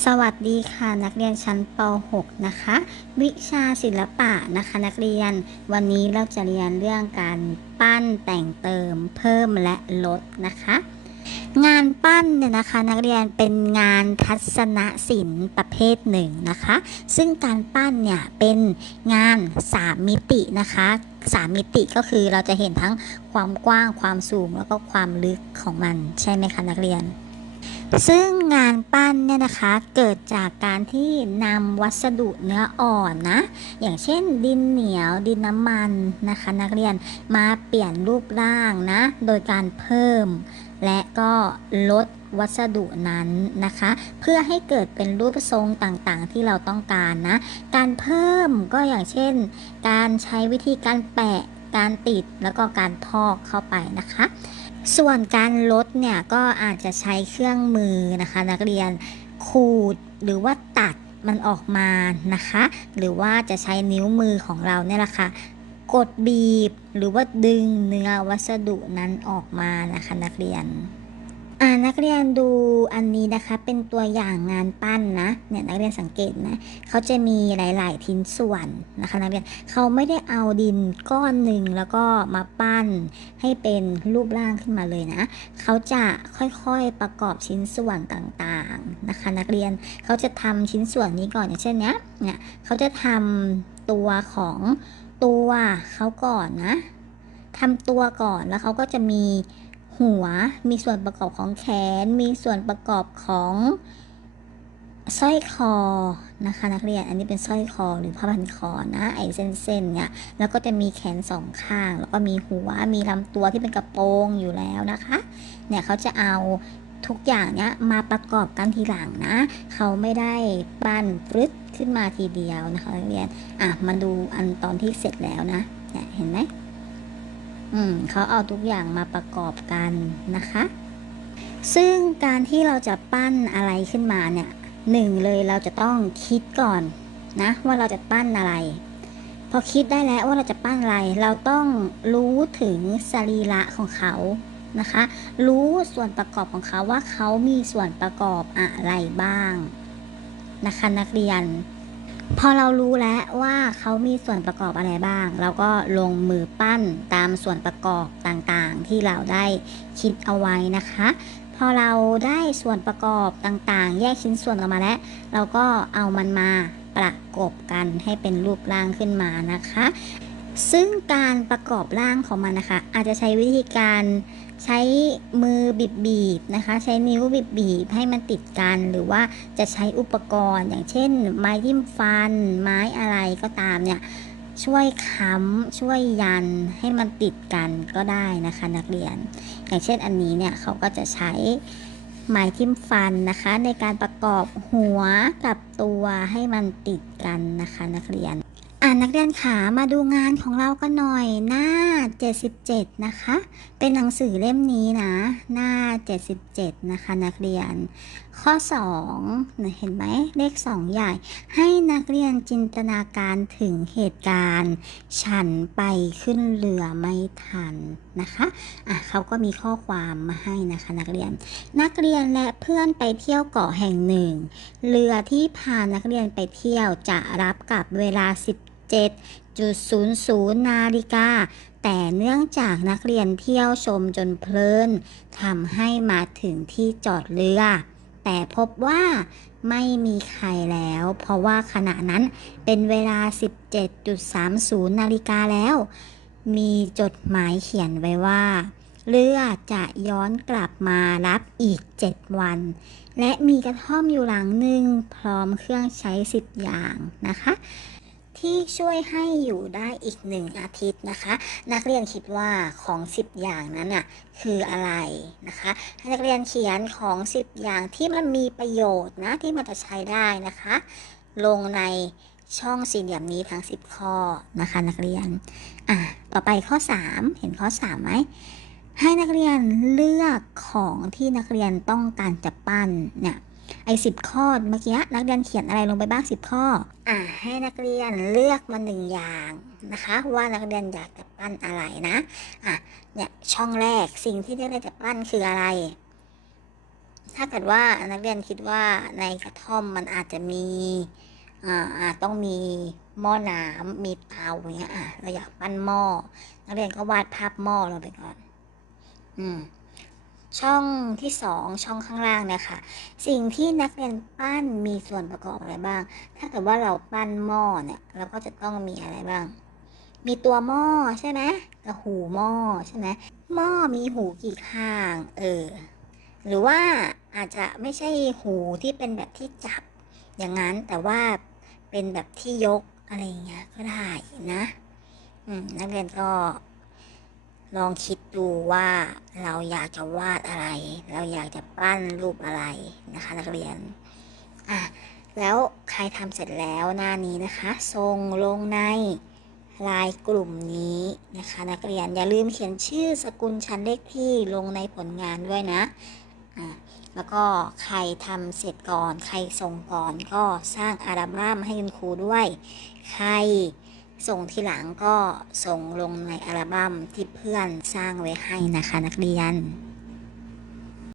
สวัสดีค่ะนักเรียนชั้นป .6 นะคะ วิชาศิลปะนะคะนักเรียนวันนี้เราจะเรียนเรื่องการปั้นแต่งเติมเพิ่มและลดนะคะ งานปั้นเนี่ยนะคะ นักเรียนเป็นงานทัศนศิลป์ประเภทหนึ่งนะคะ ซึ่งการปั้นเนี่ยเป็นงาน3มิตินะคะ3มิติก็คือเราจะเห็นทั้งความกว้างความสูงแล้วก็ความลึกของมันใช่ไหมคะนักเรียน ซึ่งงานปั้นเนี่ยนะคะเกิดจากการที่นำวัสดุเนื้ออ่อนนะ อย่างเช่นดินเหนียวดินน้ำมันนะคะ นักเรียนมาเปลี่ยนรูปร่างนะ โดยการเพิ่ม และก็ลดวัสดุนั้นนะคะ เพื่อให้เกิดเป็นรูปทรงต่างๆ ที่เราต้องการนะ การเพิ่มก็อย่างเช่น การใช้วิธีการแปะการติดแล้วก็การทอกเข้าไปนะคะ ส่วนการลดเนี่ยก็อาจจะใช้เครื่องมือนะคะ นักเรียนขูดหรือว่าตัดมันออกมานะคะ หรือว่าจะใช้นิ้วมือของเราเนี่ยแหละค่ะกดบีบหรือว่าดึงเนื้อวัสดุนั้นออกมานะคะนักเรียน อ่านักเรียนดูอันนี้นะคะ เป็นตัวอย่างงานปั้นนะเนี่ยนักเรียนสังเกตนะเขาจะมีหลายๆชิ้นส่วนนะคะนักเรียนเขาไม่ได้เอาดินก้อนหนึ่งแล้วก็มาปั้นให้เป็นรูปร่างขึ้นมาเลยนะเขาจะค่อย ๆ ประกอบชิ้นส่วนต่าง ๆ นะคะ นักเรียนเขาจะทำชิ้นส่วนนี้ก่อนอย่างเช่นเนี้ยเนี่ยเขาจะทำตัวของตัวเขาก่อนนะทำตัวก่อนแล้วเขาก็จะมี หัว มีส่วนประกอบของแขน มีส่วนประกอบของสร้อยคอนะคะนักเรียน อันนี้เป็นสร้อยคอหรือผ้าพันคอนะไอ้เส้นๆเนี่ย แล้วก็จะมีแขนสองข้าง แล้วก็มีหัว มีลำตัวที่เป็นกระโปรงอยู่แล้วนะคะ เนี่ยเขาจะเอาทุกอย่างเนี้ยมาประกอบกันทีหลังนะ เขาไม่ได้ปั้นฟรึดขึ้นมาทีเดียวนะคะนักเรียน อะมาดูอันตอนที่เสร็จแล้วนะ เนี่ยเห็นไหม อืมเขาเอาทุกอย่างมาประกอบกันนะคะ ซึ่งการที่เราจะปั้นอะไรขึ้นมาเนี่ยหนึ่งเลยเราจะต้องคิดก่อนนะ ว่าเราจะปั้นอะไร พอคิดได้แล้วว่าเราจะปั้นอะไร เราต้องรู้ถึงสรีระของเขานะคะ รู้ส่วนประกอบของเขาว่าเขามีส่วนประกอบอะไรบ้างนะคะนักเรียน พอเรารู้แล้วว่าเขามีส่วนประกอบอะไรบ้าง เราก็ลงมือปั้นตามส่วนประกอบต่างๆ ที่เราได้คิดเอาไว้นะคะ พอเราได้ส่วนประกอบต่างๆ แยกชิ้นส่วนออกมาแล้ว เราก็เอามันมาประกบกันให้เป็นรูปร่างขึ้นมานะคะ ซึ่งการประกอบร่างของมันนะคะ อาจจะใช้วิธีการ ใช้มือบีบบีบนะคะ ใช้นิ้วบีบบีบให้มันติดกัน หรือว่าจะใช้อุปกรณ์ อย่างเช่น ไม้ยิ้มฟัน ไม้อะไรก็ตามเนี่ยช่วยค้ำช่วยยันให้มันติดกันก็ได้นะคะนักเรียน อย่างเช่นอันนี้เนี่ยเขาก็จะใช้ไม้ทิ่มฟันนะคะ ในการประกอบหัวกับตัวให้มันติดกันนะคะนักเรียน นักเรียนขามาดูงานของเรากันหน่อยหน้า 77 นะคะ เป็นหนังสือเล่มนี้นะ หน้า 77 นะคะ นักเรียน ข้อ 2 เห็นไหมเลข 2 ใหญ่ ให้นักเรียนจินตนาการถึงเหตุการณ์ ฉันไปขึ้นเรือไม่ทันนะคะอะเขาก็มีข้อความมาให้นะคะ นักเรียน นักเรียนและเพื่อนไปเที่ยวเกาะแห่งหนึ่ง เรือที่พานักเรียนไปเที่ยวจะรับกับเวลา 17.00 นาฬิกา แต่เนื่องจากนักเรียนเที่ยวชมจนเพลินทำให้มาถึงที่จอดเรือ แต่พบว่าไม่มีใครแล้ว เพราะว่าขณะนั้นเป็นเวลา 17.30 นาฬิกาแล้ว มีจดหมายเขียนไว้ว่าเรือจะย้อนกลับมารับอีก 7 วัน และมีกระท่อมอยู่หลังหนึ่งพร้อมเครื่องใช้ 10 อย่างนะคะ ที่ช่วยให้อยู่ได้อีกหนึ่งอาทิตย์นะคะ นักเรียนคิดว่าของ 10 อย่างนั้นน่ะคืออะไรนะคะ ให้นักเรียนเขียนของ 10 อย่างที่มันมีประโยชน์นะที่มันจะใช้ได้นะคะ ลงในช่องสี่เหลี่ยมนี้ทั้ง 10 ข้อนะคะ นักเรียนอะต่อไปข้อ 3 เห็นข้อ3ไหมให้นักเรียนเลือกของที่นักเรียนต้องการจะปั้นเนี่ย ไอ้สิบข้อเมื่อกี้นักเรียนเขียนอะไรลงไปบ้างสิบข้อ อะให้นักเรียนเลือกมาหนึ่งอย่างนะคะ ว่านักเรียนอยากจะปั้นอะไรนะอะเนี่ยช่องแรกสิ่งที่นักเรียนจะปั้นคืออะไร ถ้าเกิดว่านักเรียนคิดว่าในกระท่อมมันอาจจะมีอ่าอาจต้องมีหม้อน้ำมีเตาอย่างเงี้ยอะเราอยากปั้นหม้อนักเรียนก็วาดภาพหม้อลงไปก่อน อืม ช่องที่สองช่องข้างล่างเนี่ยค่ะสิ่งที่นักเรียนปั้นมีส่วนประกอบอะไรบ้าง ถ้าเกิดว่าเราปั้นหม้อเนี่ย เราก็จะต้องมีอะไรบ้าง มีตัวหม้อใช่ไหมกับหูหม้อใช่ไหมหม้อมีหูกี่ข้าง เออ หรือว่าอาจจะไม่ใช่หูที่เป็นแบบที่จับ อย่างนั้นแต่ว่าเป็นแบบที่ยกอะไรอย่างเงี้ยก็ได้นะ อืมนักเรียนก็ ลองคิดดูว่าเราอยากจะวาดอะไร เราอยากจะปั้นรูปอะไรนะคะนักเรียนอะแล้วใครทำเสร็จแล้วหน้านี้นะคะส่งลงในไลายกลุ่มนี้นะคะ นักเรียนอย่าลืมเขียนชื่อสกุลชั้นเลขที่ลงในผลงานด้วยนะอะแล้วก็ใครทำเสร็จก่อน ใครส่งก่อนก็สร้างอัลบั้มให้คุณครูด้วย ใคร ส่งทีหลังก็ส่งลงในอัลบั้มที่เพื่อนสร้างไว้ให้นะคะนักเรียน